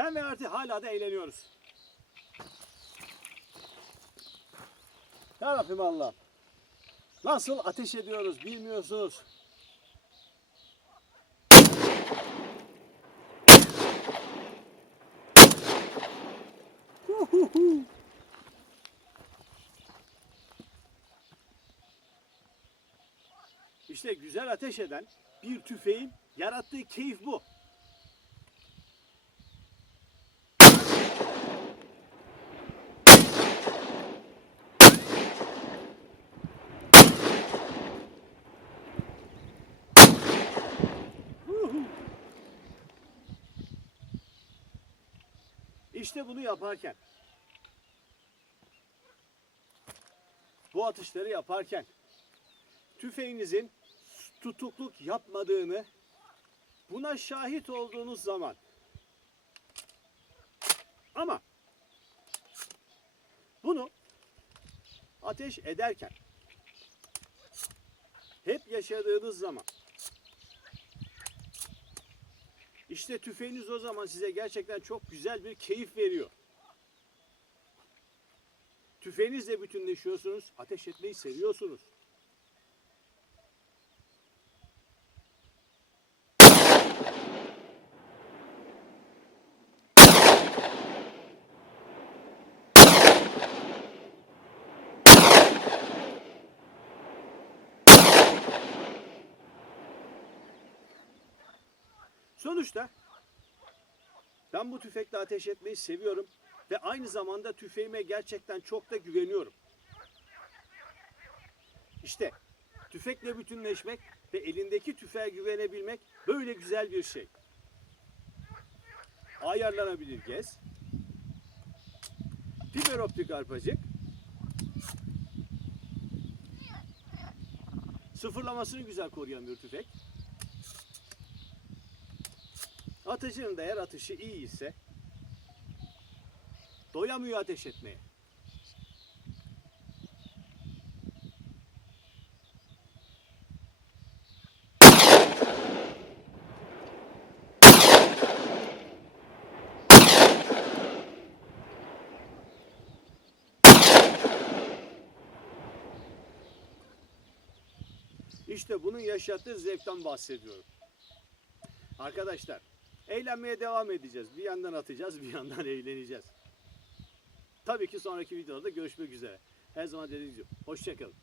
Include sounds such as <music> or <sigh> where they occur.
Ben ve Arti hala da eğleniyoruz. Ya Rabbim Allah. Nasıl ateş ediyoruz bilmiyorsunuz. İşte güzel ateş eden bir tüfeğin yarattığı keyif bu. İşte bunu yaparken. Bu atışları yaparken. Tüfeğinizin tutukluk yapmadığını buna şahit olduğunuz zaman. Ama bunu ateş ederken hep yaşadığınız zaman işte tüfeğiniz o zaman size gerçekten çok güzel bir keyif veriyor. Tüfeğinizle bütünleşiyorsunuz, ateş etmeyi seviyorsunuz. Sonuçta ben bu tüfekle ateş etmeyi seviyorum ve aynı zamanda tüfeğime gerçekten çok da güveniyorum. İşte tüfekle bütünleşmek ve elindeki tüfeğe güvenebilmek böyle güzel bir şey. Ayarlanabilir gez, fiber optik arpacık, sıfırlamasını güzel koruyan bir tüfek. Atıcının da eğer atışı iyi ise doyamıyor ateş etmeye. İşte bunun yaşattığı zevkten bahsediyorum. Arkadaşlar eğlenmeye devam edeceğiz. Bir yandan atacağız, bir yandan <laughs> eğleneceğiz. Tabii ki sonraki videoda görüşmek üzere. Her zaman dediğim gibi hoşçakalın.